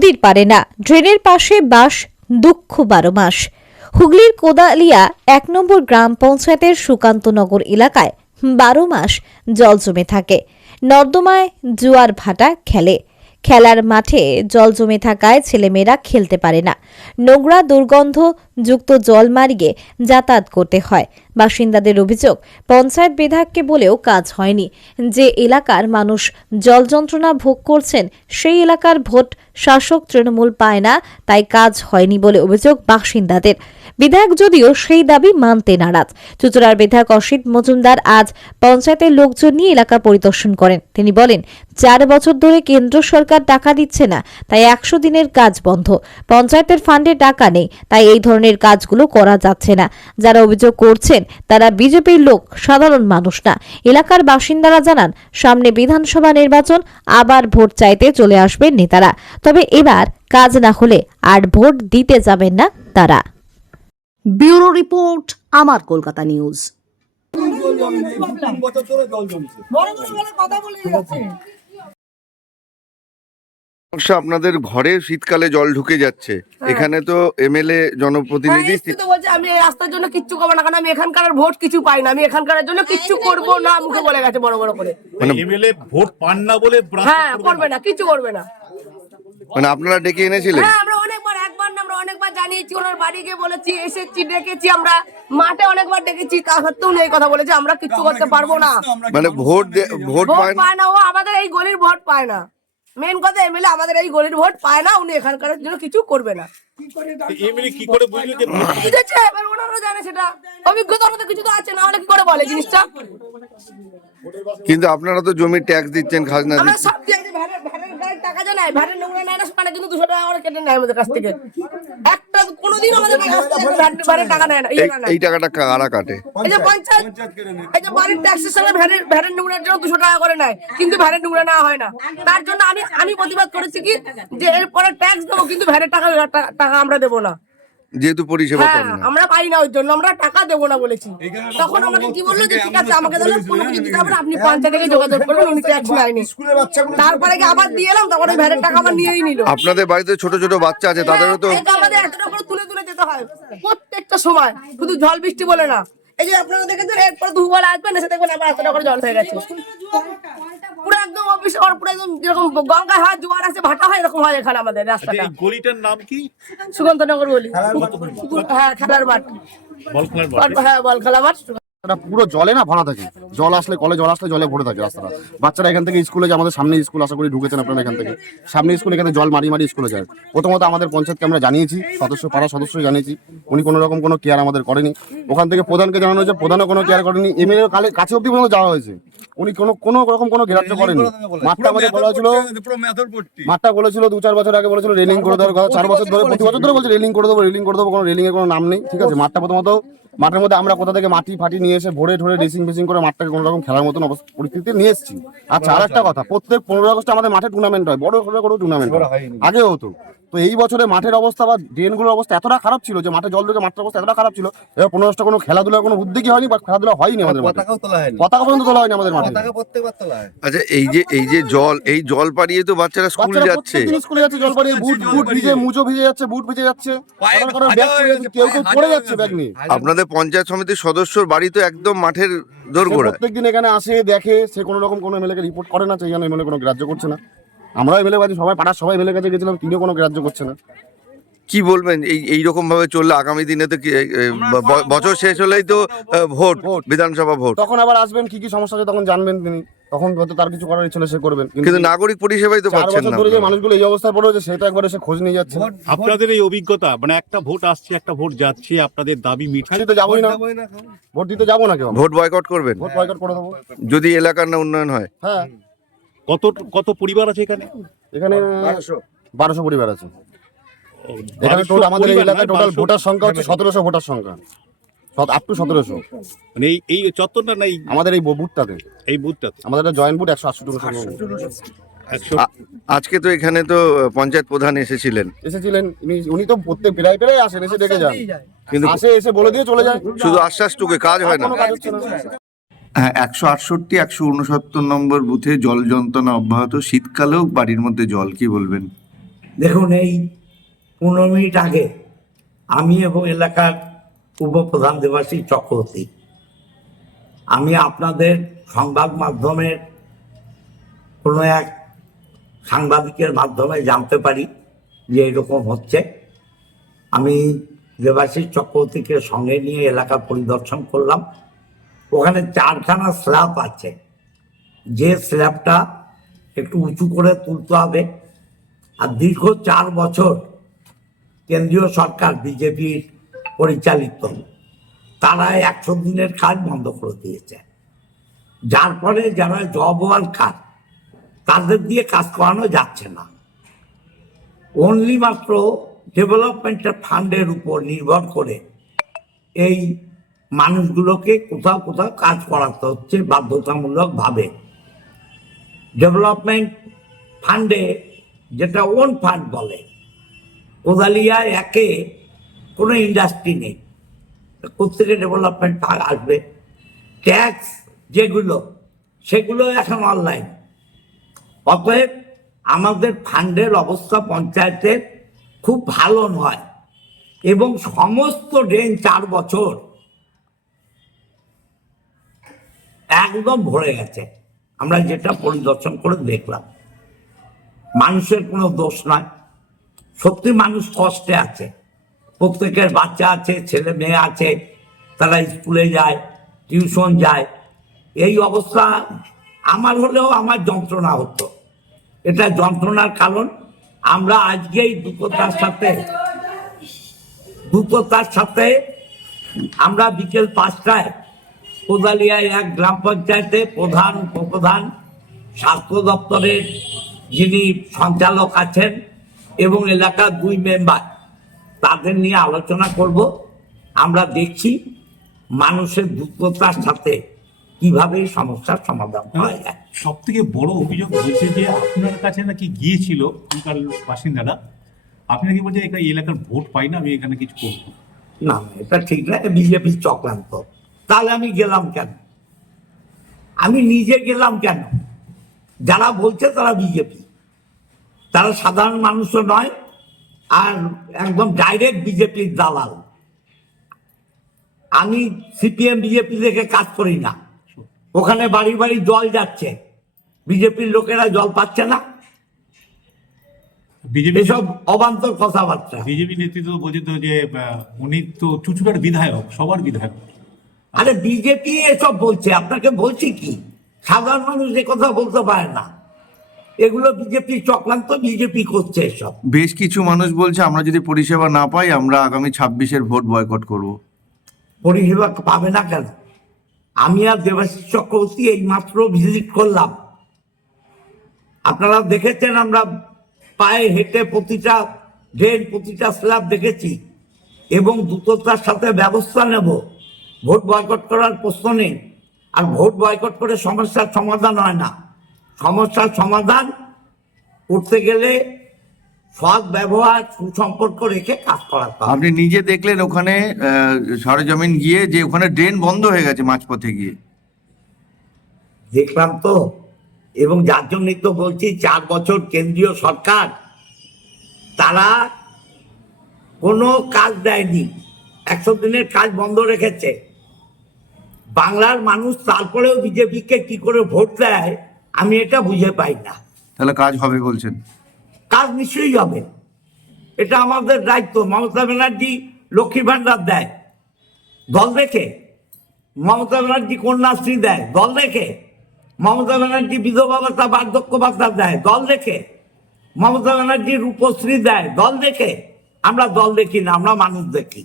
নদীর পারে না, ড্রেনের পাশে বাস, দুঃখ বারো মাস। হুগলির কোদালিয়া এক নম্বর গ্রাম পঞ্চায়েতের সুকান্তনগর এলাকায় বারো মাস জল জমে থাকে। নর্দমায় জোয়ার ভাটা খেলে। খেলার মাঠে জল জমে থাকায় ছেলেমেয়েরা খেলতে পারে না। নোংরা দুর্গন্ধ যুক্ত জল মারিয়ে যাতায়াত করতে হয়। বাসিন্দাদের অভিযোগ, পঞ্চায়েত বিধায়ককে বলেও কাজ হয়নি। যে এলাকার মানুষ জল যন্ত্রণা ভোগ করছেন, সেই এলাকার ভোট শাসক তৃণমূল পায় না, তাই কাজ হয়নি বলে অভিযোগ বাসিন্দাদের। বিধায়ক যদিও সেই দাবি মানতে নারাজ। চুচুড়ার বিধায়ক অসিত মজুমদার আজ পঞ্চায়েতের লোকজন নিয়ে এলাকা পরিদর্শন করেন। তিনি বলেন, চার বছর ধরে কেন্দ্র সরকার টাকা দিচ্ছে না, তাই একশো দিনের কাজ বন্ধ। পঞ্চায়েতের ফান্ডে টাকা নেই, তাই এই ধরনের কাজগুলো করা যাচ্ছে না। যারা অভিযোগ করছেন, তারা বিজেপির লোক, সাধারণ মানুষ না। এলাকার বাসিন্দারা জানান, সামনে বিধানসভা নির্বাচন, আবার ভোট চাইতে চলে আসবেন নেতারা। তবে এবার কাজ না হলে আর ভোট দিতে যাবেন না তারা। ব্যুরো রিপোর্ট আমার কলকাতা নিউজ। সমস্যা আপনাদের ঘরে শীতকালে জল ঢুকে যাচ্ছে। এখানে তো এমএলএ জনপ্রতিনিধি হ্যাঁ, তো বলছে আমি এই রাস্তার জন্য কিচ্ছু করব না কারণ আমি এখানকার ভোট কিছু পাই না। আমি এখানকার জন্য কিচ্ছু করব না মুখে বলে গেছে বড় বড় করে। মানে- এমএলএ ভোট পান না বলে হ্যাঁ করবে। না কিছু করবে না। মানে আপনারা ডেকে এনেছিলেন? হ্যাঁ আমরা জানিয়েছি ওনার বাড়ি গিয়ে বলেছি এসেছি ডেকেছি আমরা মাঠে অনেকবার ডেকেছি তা সত্ত্বেও উনি এই কথা বলেছে আমরা কিচ্ছু করতে পারব না। মানে ভোট ভোট পায় না। ও আমাদের এই গলির ভোট পায় না। মেন কথা এমএলএ আমাদের এই গলির ভোট পায় না উনি এখানকার জন্য কিছু করবে না। এমএলএ কি করে বুঝলো যে বুঝেছে? এবার ওনারা জানে সেটা। অভিজ্ঞতা ওনাদের কিছু তো আছে না হলে কি করে বলে জিনিসটা? কিন্তু আপনারা তো জমির ট্যাক্স দিচ্ছেন খাজনা আমরা দিচ্ছেন সব দিয়ে দিই, ভ্যানের ভ্যানের গাড়ির টাকা যে নেয় নোংরা নেয় না কিন্তু দুশো টাকা করে কেটে নেয় আমাদের কাছ থেকে। একটা কোনোদিন আমাদের কাছ থেকে ভ্যান- টাকা নেয় না ইয়ে এই- না। এই টাকাটা কারা কাটে? এই যে পঞ্চায়েত এই যে বাড়ির ট্যাক্সের সঙ্গে ভ্যানের ভ্যানের নোংরার জন্য দুশো টাকা করে নেয় কিন্তু ভ্যানের নোংরা নেওয়া হয় না। তার জন্য আমি আমি প্রতিবাদ করেছি কি যে এরপরে ট্যাক্স দেবো কিন্তু ভ্যানের টাকা- টাকা আমরা দেবো না। যেহেতু পরিষেবা হ্যাঁ পান না। আমরা পাই না ওই জন্য আমরা টাকা দেবো না বলেছি। তখন আমাকে কি বলল যে ঠিক আছে আমাকে তাহলে কোনো কিছু দিতে হবে আপনি পঞ্চায়েত থেকে যোগাযোগ করবেন উনি ট্যাক্স নেয়নি। তারপরে কি আবার দিয়ে এলাম তখন ওই ভ্যানের টাকা আবার নিয়েই নিল। আপনাদের বাড়িতে ছোট ছোট বাচ্চা আছে তাদেরও তো আমাদের এতটা করে তুলে তুলে যেতে হয় প্রত্যেকটা সময়। শুধু জল বৃষ্টি বলে না। এই যে আপনারা দেখেছেন এরপর দুবেলা আসবেন এসে দেখবেন আবার এতটা করে জল হয়ে গেছে। পুরো একদম অফিস আর পুরো একদম যেরকম গঙ্গায় হয় জোয়ার আছে ভাটা হয় এরকম হয় এখানে আমাদের আচ্ছা, রাস্তাটা এই গলিটার নাম কি? সুগন্ধনগর হ্যাঁ খেলার মাঠ বল খেলার মাঠ। হ্যাঁ বল খেলা মাঠ। রাস্তাটা পুরো জলে না ভরা থাকে। জল আসলে কলে জল আসলে জলে ভরে থাকে রাস্তাটা। বাচ্চারা এখান থেকে স্কুলে যায় আমাদের সামনে স্কুল আশা করি ঢুকেছেন আপনারা এখান থেকে। সামনে স্কুল এখানে জল মারি মারি স্কুলে যায়। প্রথমত আমাদের পঞ্চায়েতকে আমরা জানিয়েছি সদস্য পাড়া সদস্য জানিয়েছি। উনি কোনো রকম কোনো কেয়ার আমাদের করেনি। ওখান থেকে প্রধানকে জানানো হয়েছে প্রধানও কোনো কেয়ার করেনি। এমএলএ কালে কাছে অব্দি পর্যন্ত যাওয়া হয়েছে। উনি কোনো কোনো রকম কোনো গ্রাহ্য করেনি। মাঠটা আমাদের বলা হয়েছিল মাঠটা বলেছিল দু চার বছর আগে বলেছিল রেলিং করে দেওয়ার কথা। চার বছর ধরে প্রতি বছর ধরে বলছে রেলিং করে দেবো রেলিং করে দেবো কোনো রেলিং এর কোনো নাম নেই। ঠিক আছে মাঠটা প্রথমত মাঠের মধ্যে আমরা কোথা থেকে মাটি ফাটি নিয়ে এসে ভরে ঠরে ড্রেসিং ফেসিং করে মাঠটাকে কোনো রকম খেলার মতন অবস্থা পরিস্থিতি নিয়ে এসেছি। আচ্ছা আর একটা কথা। প্রত্যেক পনেরো আগস্ট আমাদের মাঠে টুর্নামেন্ট হয়। বড় করে টুর্নামেন্ট হয় আগে হতো। তো এই বছরে মাঠের অবস্থা বা ড্রেনগুলোর অবস্থা এতটা খারাপ ছিল যে মাঠে জল ঢুকে মাঠের অবস্থা এতটা খারাপ ছিল এবার পনেরো কোনো খেলাধুলার কোনো উদ্যোগই হয়নি বা খেলাধুলা হয়নি আমাদের পতাকা পর্যন্ত তোলা হয়নি আমাদের মাঠে। আচ্ছা এই যে এই যে জল এই জল পাড়িয়ে তো বাচ্চারা স্কুল যাচ্ছে। স্কুলে যাচ্ছে জল পাড়িয়ে বুট বুট ভিজে মুজো ভিজে যাচ্ছে বুট ভিজে যাচ্ছে। কেউ কেউ পড়ে যাচ্ছে ব্যাগ নিয়ে। আপনাদের পঞ্চায়েত সমিতির সদস্যর বাড়ি তো একদম মাঠের দোরগোড়ায় প্রত্যেকদিন এখানে আসে দেখে সে কোনো রকম কোনো এমএলএ কে রিপোর্ট করে না সেই জন্য এমএলএ কোনো গ্রাহ্য করছে না। আমরা এমএলএ বাজে সবাই পাড়ার সবাই এমএলএ কাছে গেছিলাম তিনিও কোনো গ্রাহ্য করছে না। কি বলবেন এই এইরকম ভাবে চললে আগামী দিনে তো কি, বছর শেষ হলেই তো ভোট ভোট। বিধানসভা ভোট। তখন আবার আসবেন কি কি সমস্যা আছে তখন জানবেন তিনি। তখন হয়তো তার কিছু করার ইচ্ছে সে করবেন। কিন্তু নাগরিক পরিষেবাই তো পাচ্ছেন না ধরে যে মানুষগুলো এই অবস্থায় পড়ে রয়েছে সেটা একবার এসে খোঁজ নিয়ে যাচ্ছে। আপনাদের এই অভিজ্ঞতা মানে একটা ভোট আসছে একটা ভোট যাচ্ছে আপনাদের দাবি মিটছে দিতে যাবই না। ভোট দিতে যাব না কেউ ভোট বয়কট করবেন। ভোট বয়কট করে দেবো। যদি এলাকার না উন্নয়ন হয়। হ্যাঁ। কত কত পরিবার আছে এখানে? এখানে বারোশো। পরিবার আছে। এখানে টোটাল আমাদের এলাকায় টোটাল ভোটার সংখ্যা হচ্ছে সতেরোশো ভোটার সংখ্যা। আপ টু সতেরোশো। মানে এই এই চত্বরটা না এই আমাদের এই বুথটাতে এই বুথটাতে আমাদের একটা জয়েন্ট বুথ একশো আশি টুকু সংখ্যা একশো আ- আজকে তো এখানে তো পঞ্চায়েত প্রধান এসেছিলেন। এসেছিলেন উনি- উনি তো প্রত্যেক প্রায় প্রায় আসেন এসে দেখে যান। কিন্তু আসে এসে বলে দিয়ে চলে যায়। শুধু আশ্বাসটুকু কাজ হয় না। হ্যাঁ একশো আটষট্টি, একশো উনসত্তর নম্বর বুথে জল যন্ত্রণা অব্যাহত। শীতকালেও বাড়ির মধ্যে জল, কি বলবেন? দেখুন, এই পনেরো মিনিট আগে আমি এবং এলাকার উপপ্রধান দেবাশিস চক্রবর্তী, আমি আপনাদের সংবাদ মাধ্যমের কোনো এক সাংবাদিকের মাধ্যমে জানতে পারি যে এরকম হচ্ছে। আমি দেবাশিস চক্রবর্তীকে সঙ্গে নিয়ে এলাকা পরিদর্শন করলাম। ওখানে চারখানা স্ল্যাব আছে। যে স্ল্যাবটা একটু উঁচু করে তুলতে হবে। আর দীর্ঘ চার বছর কেন্দ্রীয় সরকার বিজেপির পরিচালিত, তারা একশো দিনের কাজ বন্ধ করে দিয়েছে। যার ফলে যারা জবওয়াল কাজ তাদের দিয়ে কাজ করানো যাচ্ছে না। অনলি মাত্র ডেভেলপমেন্টের ফান্ডের উপর নির্ভর করে এই মানুষগুলোকে কোথাও কোথাও কাজ করাতে হচ্ছে বাধ্যতামূলকভাবে। ডেভেলপমেন্ট ফান্ডে যেটা ওন ফান্ড বলে কোদালিয়ায় একে কোনো ইন্ডাস্ট্রি নেই। কোথেকে ডেভেলপমেন্ট ফান্ড আসবে? ট্যাক্স যেগুলো, সেগুলো এখন অনলাইন অতএব আমাদের ফান্ডের অবস্থা পঞ্চায়েতের খুব ভালো নয় এবং সমস্ত ড্রেন চার বছর একদম ভরে গেছে। আমরা যেটা পরিদর্শন করে দেখলাম, মানুষের কোনো দোষ নয় সত্যি মানুষ কষ্টে আছে। প্রত্যেকের বাচ্চা আছে, ছেলে মেয়ে আছে, তারা স্কুলে যায়, টিউশন যায়। এই অবস্থা আমার হলেও আমার যন্ত্রণা হতো। এটা যন্ত্রণার কারণ। আমরা আজকেই দ্রুততার সাথে দ্রুততার সাথে আমরা বিকেল পাঁচটায় কোদালিয়ায় এক গ্রাম পঞ্চায়েতে প্রধান উপপ্রধান স্বাস্থ্য দপ্তরের যিনি সঞ্চালক আছেন এবং এলাকার দুই মেম্বার তাদের নিয়ে আলোচনা করব। আমরা দেখছি মানুষের দ্রুততার সাথে কীভাবে এই সমস্যার সমাধান যায়। সব থেকে বড় অভিযোগ বলছে যে আপনার কাছে নাকি গিয়েছিল বাসিন্দারা। আপনি নাকি বলছেন এখানে এলাকার ভোট পাই না আমি এখানে কিছু করব না না, এটা ঠিক না বিজেপির চক্রান্ত। তাহলে আমি গেলাম কেন? আমি নিজে গেলাম কেন? যারা বলছে তারা বিজেপি। তারা সাধারণ মানুষও নয় আর একদম ডাইরেক্ট বিজেপির দালাল। আমি সিপিএম বিজেপি থেকে কাজ করি না। ওখানে বাড়ি বাড়ি জল যাচ্ছে। বিজেপির লোকেরা জল পাচ্ছে না। বিজেপি এসব অবান্তর কথাবার্তা। বিজেপি নেতৃত্ব বলছে তো যে উনি তো চুচুড়ার বিধায়ক সবার বিধায়ক। আরে বিজেপি এসব বলছে আপনাকে বলছি কি? সাধারণ মানুষ এ কথা বলতে পারে না। এগুলো বিজেপি চক্রান্ত বিজেপি করছে এসব। বেশ কিছু মানুষ বলছে আমরা যদি পরিষেবা না পাই আমরা আগামী ছাব্বিশের ভোট বয়কট করব। পরিষেবা পাবে না কেন? আমি আর দেবাশিস চক্রবর্তী এই মাত্র ভিজিট করলাম। আপনারা দেখেছেন আমরা পায়ে হেঁটে প্রতিটা ড্রেন প্রতিটা স্ল্যাব দেখেছি। এবং দ্রুততার সাথে ব্যবস্থা নেব। ভোট বয়কট করার প্রশ্ন নেই। আর ভোট বয়কট করে সমস্যার সমাধান হয় না। সমস্যার সমাধান করতে গেলে সৎ ব্যবহার সুসম্পর্ক রেখে কাজ হবে আপনি নিজে দেখলেন ওখানে সরেজমিন গিয়ে যে ওখানে ড্রেন বন্ধ হয়ে গেছে মাঝপথে গিয়ে? দেখলাম তো। এবং যার জন্যই তো বলছি চার বছর কেন্দ্রীয় সরকার তারা কোনো কাজ দেয়নি। একশো দিনের কাজ বন্ধ রেখেছে। বাংলার মানুষ তারপরেও বিজেপিকে কি করে ভোট দেয় আমি এটা বুঝে পাই না। তাহলে কাজ হবে বলছেন। কাজ নিশ্চয়ই হবে। এটা আমাদের দায়িত্ব। মমতা ব্যানার্জি লক্ষ্মী ভান্ডার দেয়। দল দেখে। মমতা ব্যানার্জি কন্যাশ্রী দেয়। দল দেখে। মমতা ব্যানার্জি বিধবা ভাতা বার্ধক্য ভাতা দেয়। দল দেখে। মমতা ব্যানার্জি রূপশ্রী দেয়। দল দেখে। আমরা দল দেখি না আমরা মানুষ দেখি।